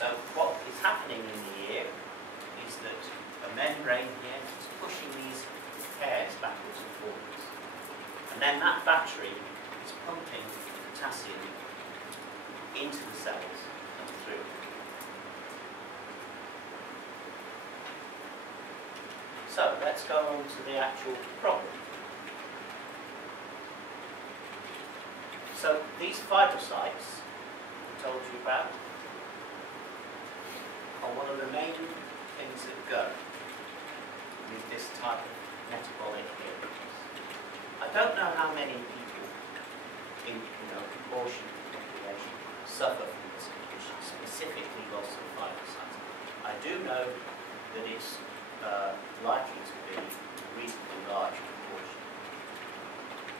So what is happening in the ear is that a membrane here is pushing these hairs backwards and forwards. And then that battery is pumping potassium into the cells and through. So let's go on to the actual problem. So these fibrocytes I told you about are one of the main things that go with this type of metabolic illness. I don't know how many people in proportion of the population suffer from this condition, specifically loss of fibrocytes. I do know that it's likely to be a reasonably large proportion.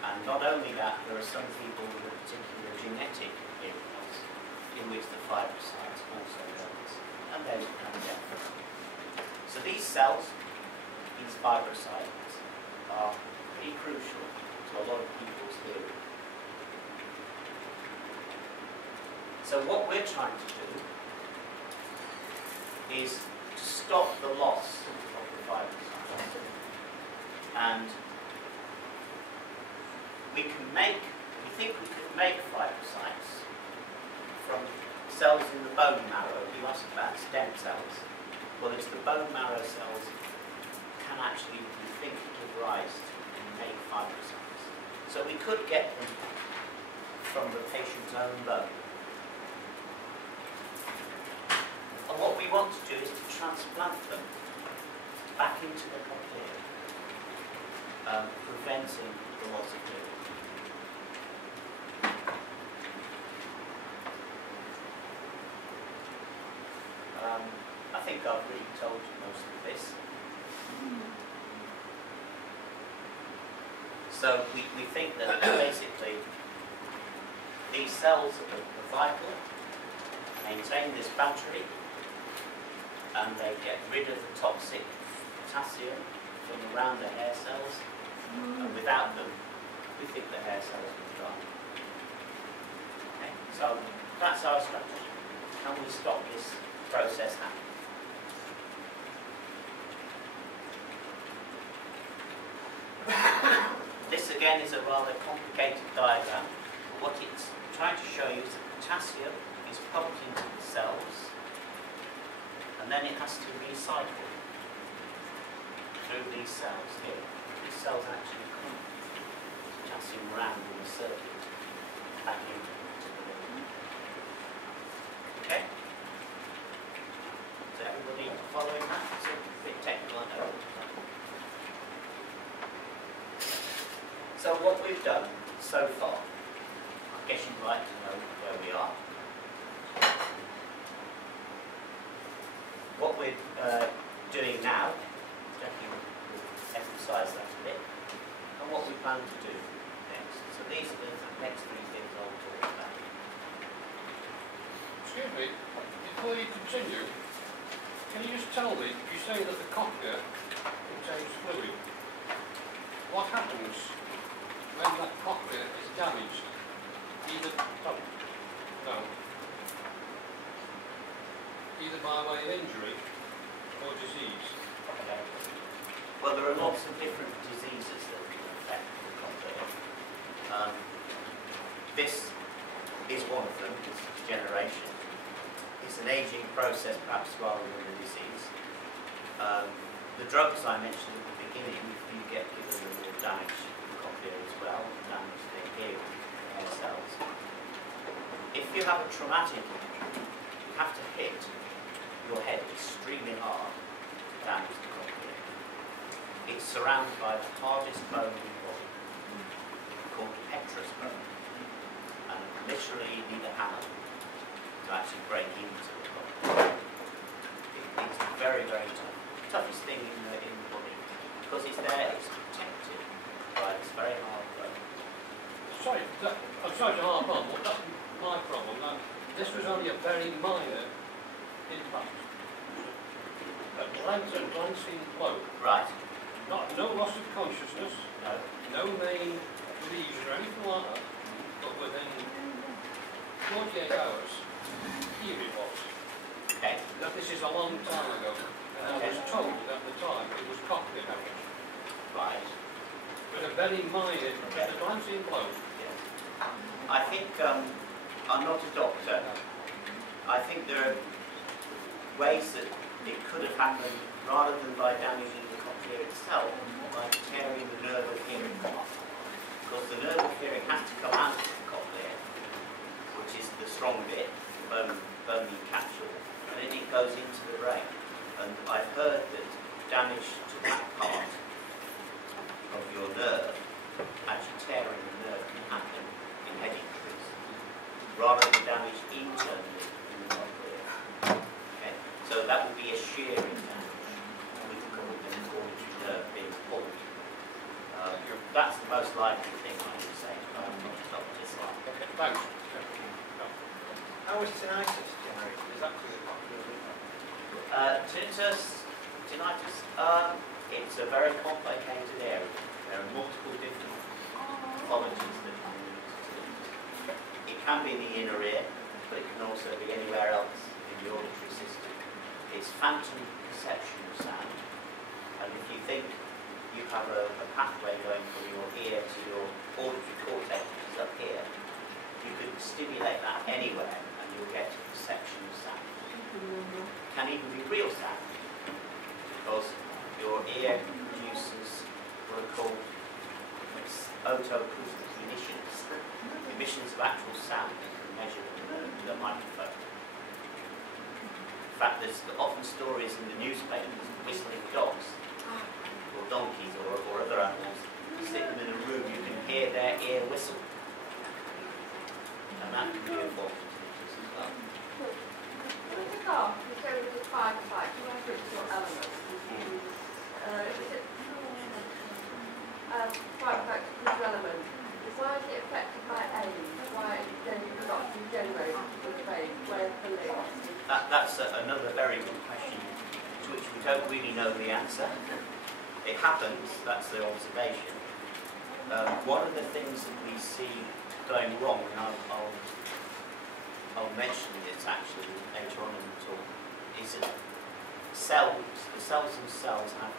And not only that, there are some people with a particular genetic illness in which the fibrocytes also rise, and then death. So these cells, these fibrocytes, are pretty crucial to a lot of people's hearing. So what we're trying to do is to stop the loss of the fibrocytes. And we think we could make fibrocytes from cells in the bone marrow. You asked about stem cells. Well, it's the bone marrow cells can actually, we think, give rise to and make fibrocytes. So we could get them from the patient's own bone. And what we want to do is to transplant them back into the cochlea, preventing the loss of hearing. I think I've really told you most of this. So we think that basically these cells are vital, maintain this battery, and they get rid of the toxic potassium from around the hair cells, and without them, we think the hair cells will die. Okay? So that's our strategy. Can we stop this process happening? This again is a rather complicated diagram. What it's trying to show you is that potassium is pumped into the cells, and then it has to recycle through these cells here. These cells actually pump potassium around in the circuit back into the body. Okay? Is everybody following that? It's a bit technical, I know. So what we've done so far, I guess you'd like to know where we are. What we're doing now, Jackie will emphasise that a bit, and what we plan to do next. So these are the next three things I'll talk about. Excuse me, before you continue, can you just tell me, you say that the cochlea contains fluid. What happens when that cochlea is damaged? Either by way of injury or disease? Okay. Well, there are lots of different diseases that can affect the cochlea. This is one of them, it's degeneration. It's an aging process perhaps rather than a disease. The drugs I mentioned at the beginning, if you get given them will damage the cochlea as well, damage the hearing, the hair cells. If you have a traumatic injury, you have to hit your head extremely hard to damage the cochlea. It's surrounded by the hardest bone in the body, called the petrous bone. And literally you need a hammer to actually break into the cochlea. It's very, very tough. Toughest thing in the body. Because it's there, it's protected by this very hard bone. Sorry, I'm sorry to harp on, but that's my problem. This was only a very minor impact. A glancing blow. Right. No loss of consciousness. No main lesion or anything like that. But within 48 hours, here it was. that this is a long time ago, and I was told at the time it was cochlear damage. Right. But a very minor, just a glancing blow. Yes. I think, I'm not a doctor. I think there are ways that it could have happened rather than by damaging the cochlea itself, by tearing the nerve of hearing. Because the nerve of hearing has to come out of the cochlea, which is the strong bit, the bony capsule, and then it goes into the brain. And I've heard that damage to that part of your nerve, actually tearing the nerve, can happen in head injuries, rather than damage internally in the cochlea. Okay? So that would be a shearing damage. We can call it an auditory nerve being pulled. That's the most likely thing I would say. I'm not a doctor, so Okay, thanks. How is tinnitus generated? Is that through the cochlear tinnitus, it's a very complicated area. There are multiple different pathologies that can lead to tinnitus. It can be in the inner ear, but it can also be anywhere else in the auditory system. It's phantom perception of sound. And if you think you have a pathway going from your ear to your auditory cortex, which is up here, you could stimulate that anywhere and you'll get a perception of sound. It can even be real sound, because your ear produces what are called otoacoustic emissions of actual sound that you can measure with a microphone. In fact, there's often stories in the newspapers of whistling dogs, or donkeys, or other animals. You stick them in a room, you can hear their ear whistle. And that can be a form of tinnitus as well. With regard to showing the firefight, you have critical elements. Is it firefight critical element? Why is it affected by age? Why then you've got degenerated with age? Where's the link? That's another very good question, to which we don't really know the answer. It happens, that's the observation. One of the things that we see going wrong, and I'll mention this actually later on in the talk, is that the cells themselves have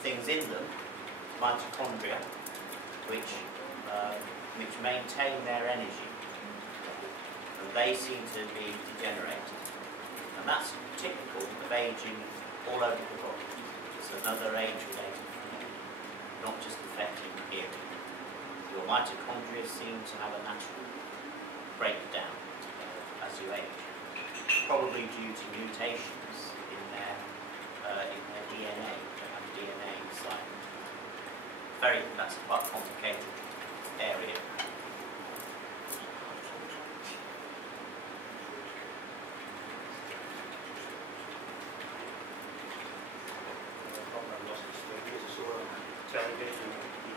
things in them, mitochondria, which maintain their energy, and they seem to be degenerated. And that's typical of aging all over the body. It's another age-related phenomenon, not just affecting hearing. Your mitochondria seem to have a natural breakdown as you age, probably due to mutations in their DNA. They have DNA inside. That's a quite complicated area. Television,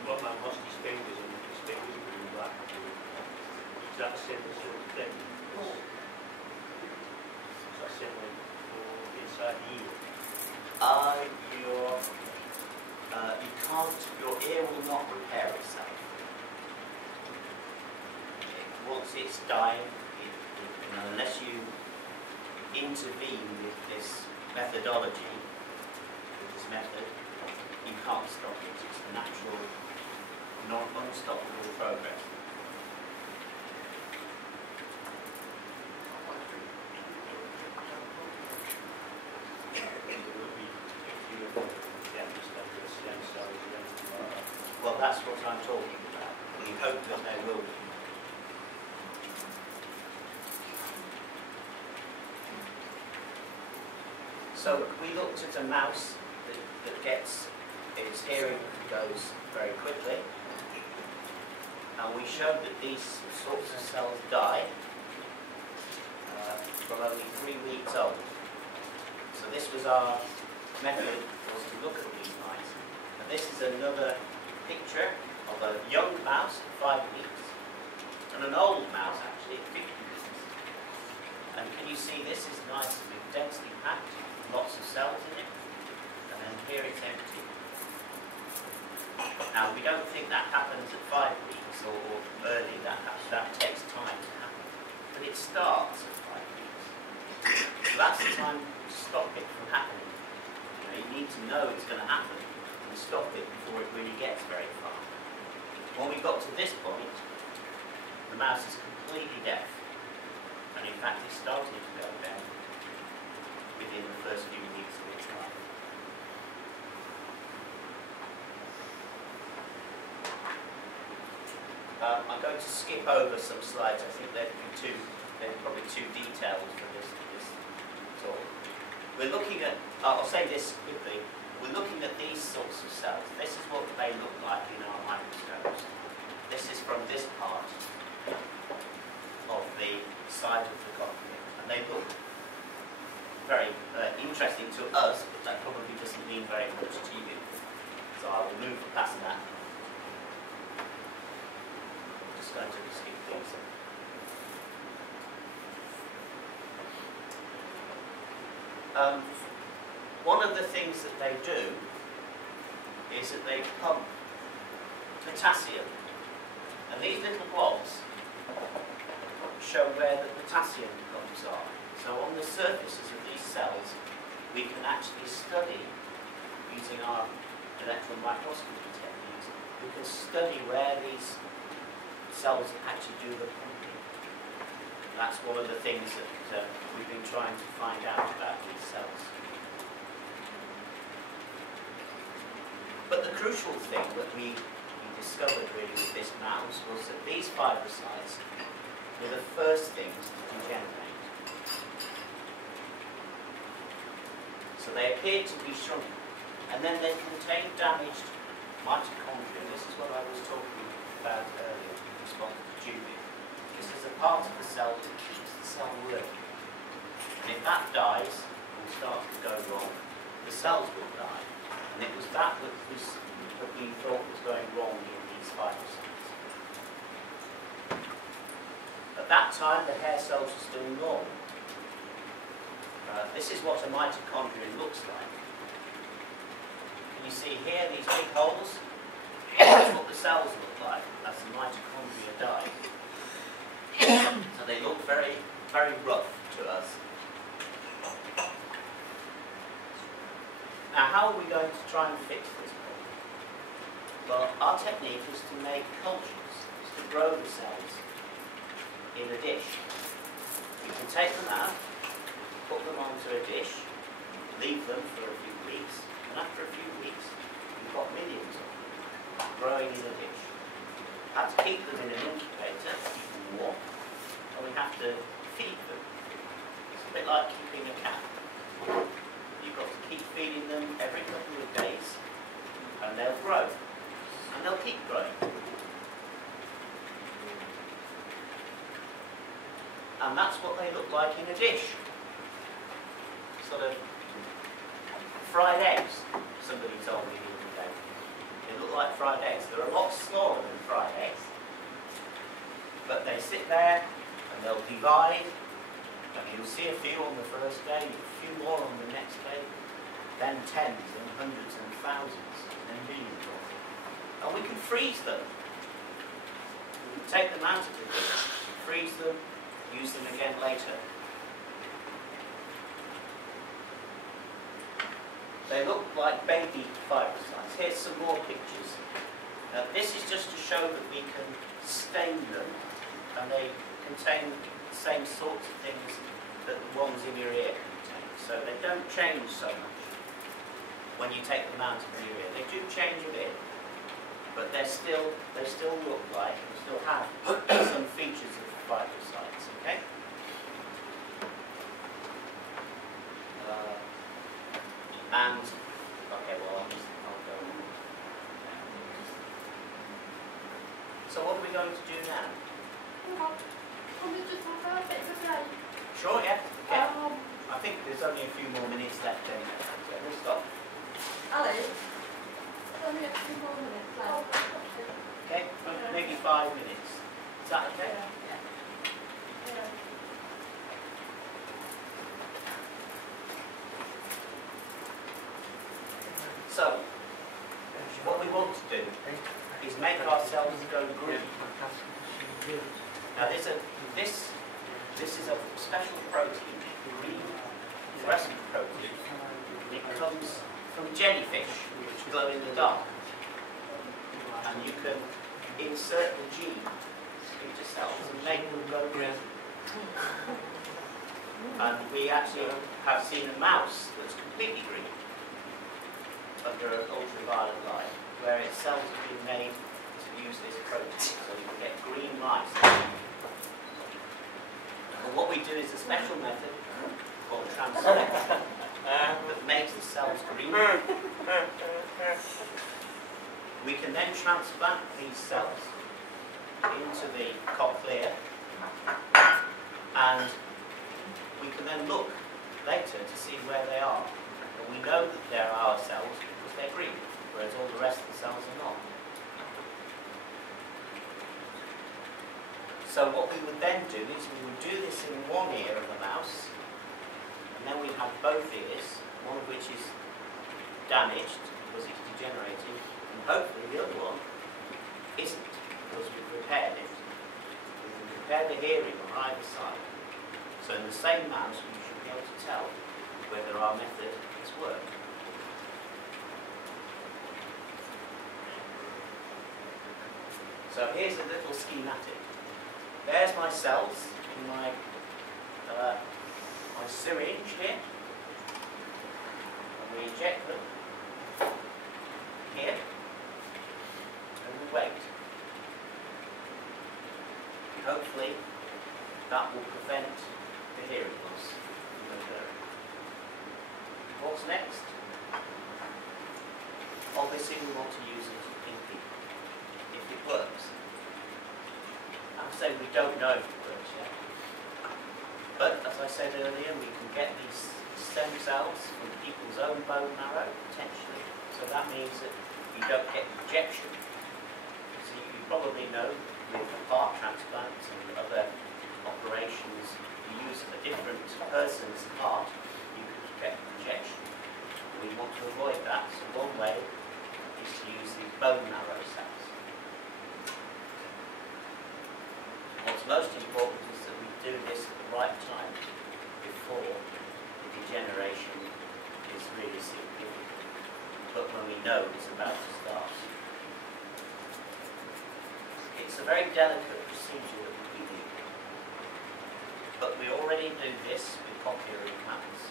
one man lost his fingers and his fingers were in black. Is that a similar sort of thing? Is that similar for inside the ear? Your ear will not repair itself. Once it's dying, unless you intervene with this methodology, with this method, you can't stop it. It's a natural, non-unstoppable progress. Well, that's what I'm talking about. We hope that there will be. So we looked at a mouse that gets its hearing goes very quickly, and we showed that these sorts of cells die from only 3 weeks old. So this was our method, was to look at these mice. And this is another picture of a young mouse at 5 weeks, and an old mouse actually at 50 weeks. And can you see this is nicely densely packed, lots of cells in it, and then here it's empty. Now we don't think that happens at 5 weeks or early, that takes time to happen. But it starts at 5 weeks. So that's the to know it's going to happen and stop it before it really gets very far. When we got to this point, the mouse is completely deaf, and in fact it's starting to go deaf within the first few weeks of its life. I'm going to skip over some slides. I think they're probably too detailed for this talk. We're looking at, I'll say this quickly, we're looking at these sorts of cells. This is what they look like in our microscopes. This is from this part of the side of the cockpit, and they look very interesting to us, but that probably doesn't mean very much to you. So I will move past that. Just going to skip these. One of the things that they do is that they pump potassium, and these little blobs show where the potassium pumps are. So on the surfaces of these cells, we can actually study, using our electron microscopy techniques, we can study where these cells actually do the pumping. And that's one of the things that we've been trying to find out about these cells. But the crucial thing that we discovered really with this mouse was that these fibrocytes were the first things to degenerate. So they appeared to be shrunken, and then they contained damaged mitochondria. This is what I was talking about earlier in response to Julie. This is a part of the cell that keeps the cell working. And if that dies or starts to go wrong, the cells will die. And it was that that we thought was going wrong in these fibrocytes. At that time, the hair cells were still normal. This is what a mitochondrion looks like. Can you see here these big holes? That's what the cells look like as the mitochondria die. So they look very, very rough to us. Now, how are we going to try and fix this problem? Well, our technique is to make cultures, is to grow the cells in a dish. You can take them out, put them onto a dish, leave them for a few weeks, and after a few weeks, you've got millions of them growing in a dish. We have to keep them in an incubator, keep them warm, and we have to feed them. It's a bit like keeping a cat. You've got to keep feeding them every couple of days, and they'll grow, and they'll keep growing. And that's what they look like in a dish. Sort of fried eggs, somebody told me the other day. They look like fried eggs. They're a lot smaller than fried eggs. But they sit there, and they'll divide, and you'll see a few on the first day, a few more on the next day, then tens and hundreds and thousands, and then millions of them. And we can freeze them. We can take them out of the dish, freeze them, use them again later. They look like baby fibrocytes. Here's some more pictures. This is just to show that we can stain them, and they contain the same sorts of things that the ones in your ear contain. So they don't change so much when you take them out of your ear. They do change a bit, but they still look like, and still have some features of fibrocytes. Okay. I'll go on. So what are we going to do now? Can we just have a bit of a break? Sure, yeah. Okay. I think there's only a few more minutes left anyway, so we'll stop. Ali, there's only a few more minutes left. Okay, maybe 5 minutes. Is that okay? Yeah. So, what we want to do is make our cells go green. Now this is a special protein, green fluorescent protein. It comes from jellyfish, which glow in the dark. And you can insert the gene into cells and make them glow green. And we actually have seen a mouse that's completely green under an ultraviolet light, where its cells have been made to use this protein, so you can get green mice. And what we do is a special method called transfection that makes the cells green. We can then transplant these cells into the cochlea, and we can then look later to see where they are. And we know that they're our cells because they're green, whereas all the rest of the cells are not. So what we would then do is we would do this in one ear of the mouse, and then we have both ears, one of which is damaged because it's degenerating, and hopefully the other one isn't, because we've repaired it. We can repair the hearing on either side. So in the same mouse, we should be able to tell whether our method has worked. So here's a little schematic. There's my cells in my syringe here. And we inject them here. And we wait. Hopefully that will prevent the hearing loss. What's next? Obviously we want to use it in people, if it works. I'm saying we don't know if it works yet. But as I said earlier, we can get these stem cells from people's own bone marrow, potentially. So that means that you don't get rejection. So you probably know with heart transplants and other operations, you use a different person's heart, you could get rejection. We want to avoid that, so one way is to use these bone marrow cells. What's most important is that we do this at the right time, before the degeneration is really significant, but when we know it's about to start. It's a very delicate procedure that we do, but we already do this with cochlear implants.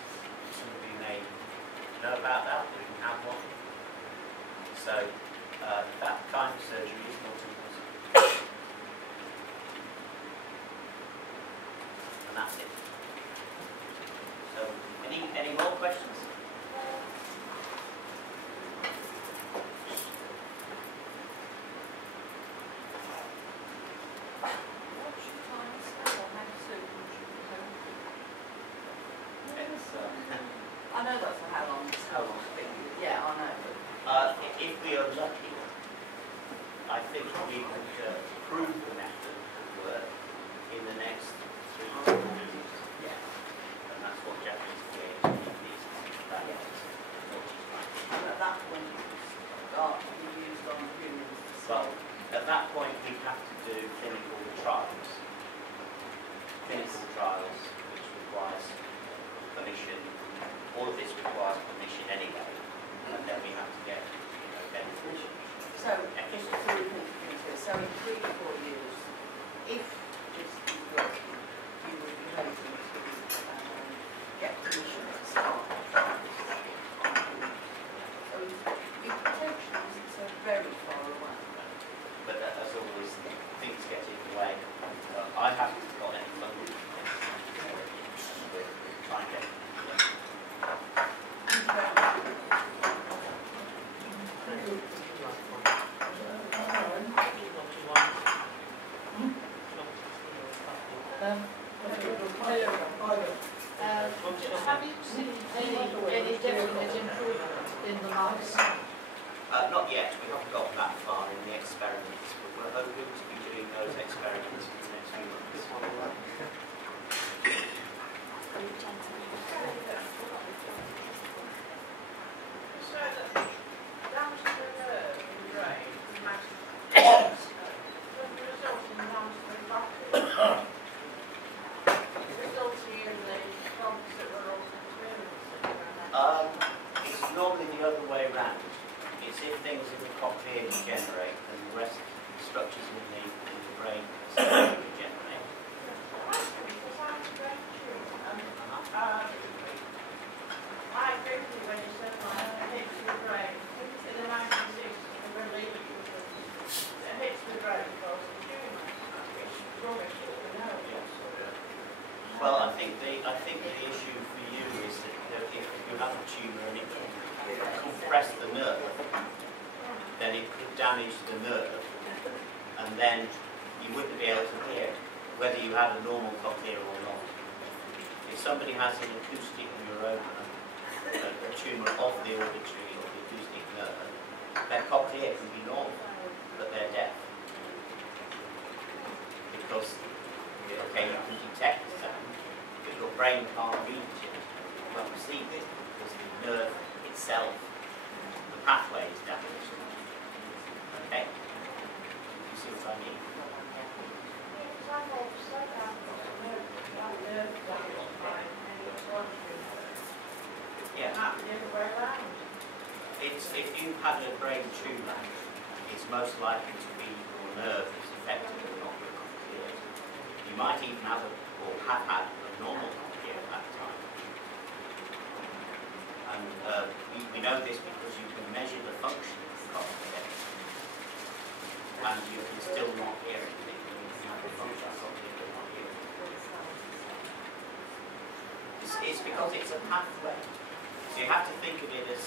Some of you may know about that, we can have one. So that kind of surgery is not impossible. And that's it. So any more questions? I know that's for how long. How long? Yeah, I know. If we are lucky, I think we could prove the method will work in the next 3 to 4 years. Yeah. And that's what Japanese PhD is about. Yeah. And at that point, you start to be used on humans. Well, at that point, we have to do clinical trials. Clinical trials, which requires permission. All of this requires permission anyway, and then we have to get benefit. So, just to through things, so in 3 to 4 years, if this is working, you would be hoping to get permission to start trials. So your potential isn't so very far away. But as always, things get in the way. I haven't got any funding. We're trying to get it. Thank you very much. Have you seen any definite improvement in the mice? Not yet. We haven't got that far in the experiments, but we're hoping to be doing those experiments in the next few months. So that damage to the nerve in the brain does result in non-spasticity, resulting in the problems that we're also experiencing. It's normally the other from it all, we know. Well, I think the issue for you is that if you have a tumour and it compress the nerve, then it could damage the nerve, and then you wouldn't be able to hear whether you had a normal cochlear or not. If somebody has an acoustic neuroma, a tumour of the auditory or the acoustic nerve, their cochlear can be normal, but they're deaf. Because, okay, you can detect the sound, but your brain can't read it, can't perceive it, because the nerve itself, the pathway is damaged. Okay? You see what I mean? Yeah. It's, if you've had a brain tumour, it's most likely to be your nerve that's affected and not your cochlear. You might even have or have had a normal cochlear at that time. And we know this because you can measure the function of the cochlear, and you can still not hear anything. You can have the function of the cochlear but not hear it. It's because it's a pathway. So you have to think of it as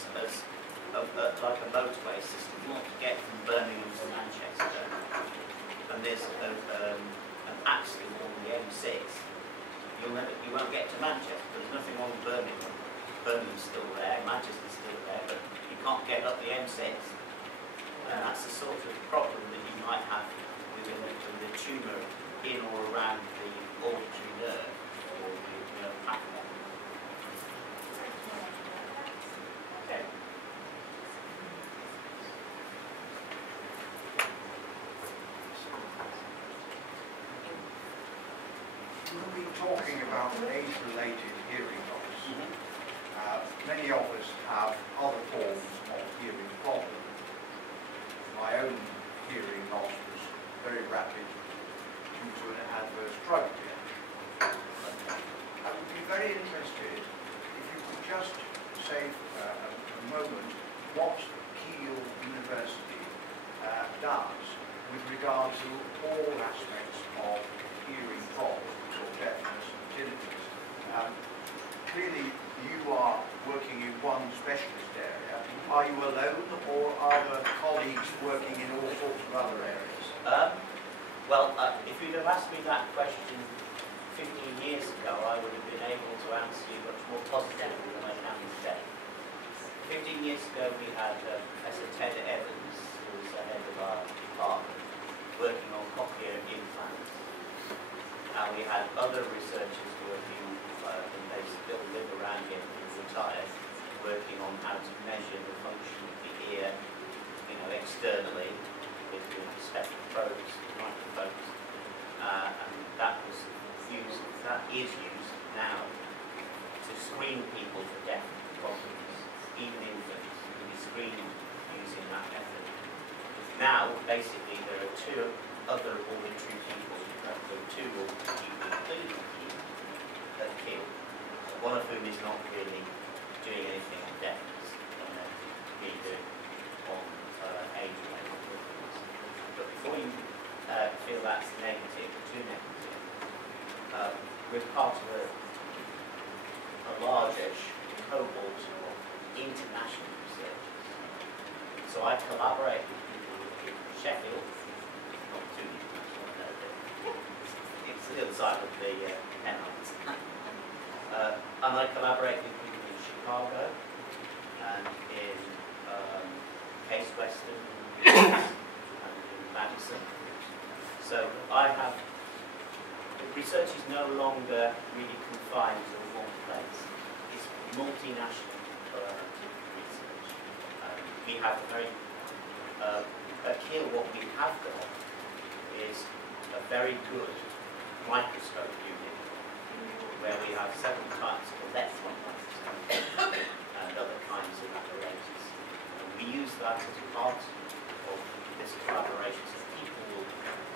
like a motorway system. You want to get from Birmingham to Manchester, and there's an accident on the M6. You won't get to Manchester. There's nothing on Birmingham. Birmingham's still there, Manchester's still there, but you can't get up the M6. And that's the sort of problem that you might have with the tumour in or around the auditory nerve or the nerve pathway. Okay. We've been talking about age-related hearing loss. Many of us have other forms of hearing problems. My own hearing loss was very rapid due to an adverse drug reaction. I would be very interested if you could just say a moment what Keele University does with regard to all aspects of hearing problems or deafness and tinnitus. Clearly you are working in one specialist area. Are you alone or are there colleagues working in all sorts of other areas? If you'd have asked me that question 15 years ago, I would have been able to answer you much more positively than I can today. 15 years ago we had Professor Ted Evans, who was the head of our department, working on cochlear implants. And we had other researchers working, and they still live around here, who retired, working on how to measure the function of the ear, externally with spectral probes, microphones, and that is used now to screen people for deaf problems, even infants can be screened using that method. Now, basically, there are two other auditory people, including at Keele, one of whom is not really doing anything on deafness, and then really doing on age-related problems. But before you feel that's negative, too negative, we're part of a largish cohort of international researchers. So I collaborate with people in Sheffield, not too international, it's the other side of the Pennines. And I collaborate with people in Chicago and in Case Western and in Madison. So research is no longer really confined to one place. It's multinational research. We have at Keele, what we have got is a very good microscope unit where we have several types of electron microscope and other kinds of apparatus. And we use that as part of this collaboration. So people will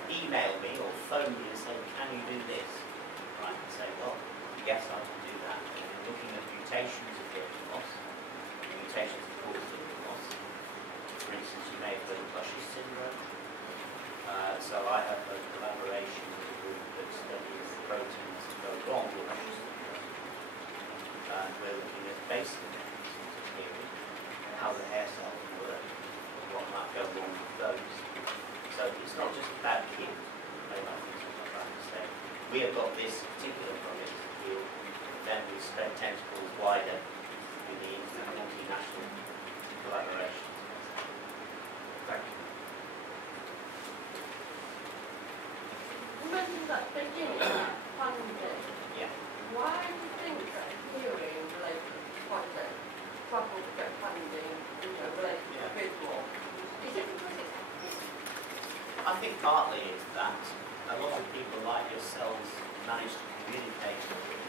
email me or phone me and say, can you do this? I can say, well, yes, I can do that. And we're looking at mutations of hearing loss, mutations of caused hearing loss. For instance, you may have heard of Bush's syndrome. So I have a collaboration with a group we have got this particular project, then we spread tentacles wider with the multinational collaboration. Thank you. You mentioned that beginning, funding. Yeah. Why do you think that hearing related project struggle to get funding related to visual? Is it because it's I think partly it's that a lot of people like yourselves manage to communicate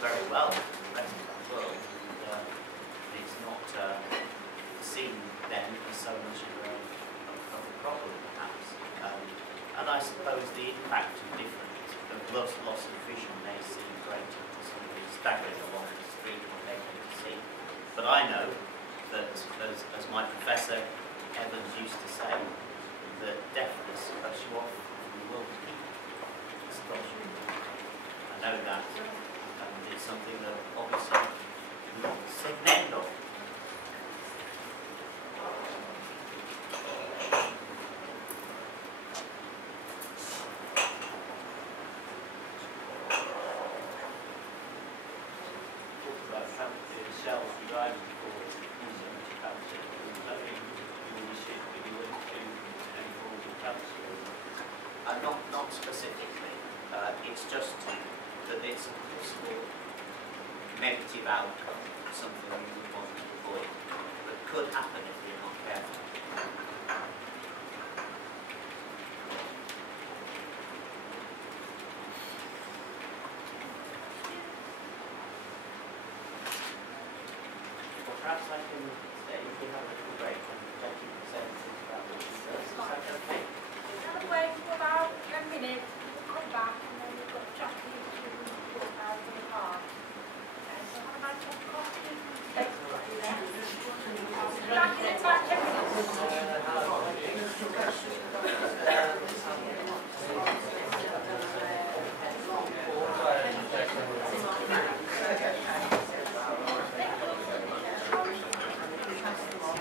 very well with the rest of the world. And, it's not seen then as so much of a problem, perhaps. And I suppose the impact of loss of vision may seem greater to somebody staggering along the street or making to see. But I know that, as my professor Evans used to say, that deafness cuts you off from the world of people. It stops you. I know that, and it's something that obviously we not see the end of. Talk about family cells derived for research cancer. I mean, you research if you went to any forms of cancer. Not specifically. It's just that it's a possible negative outcome, something we would want to avoid, that could happen if we're not careful. Well, perhaps I can stay if we have a little break and let you say things about what you do. Is that okay? Just wait for about a minute, we'll come back.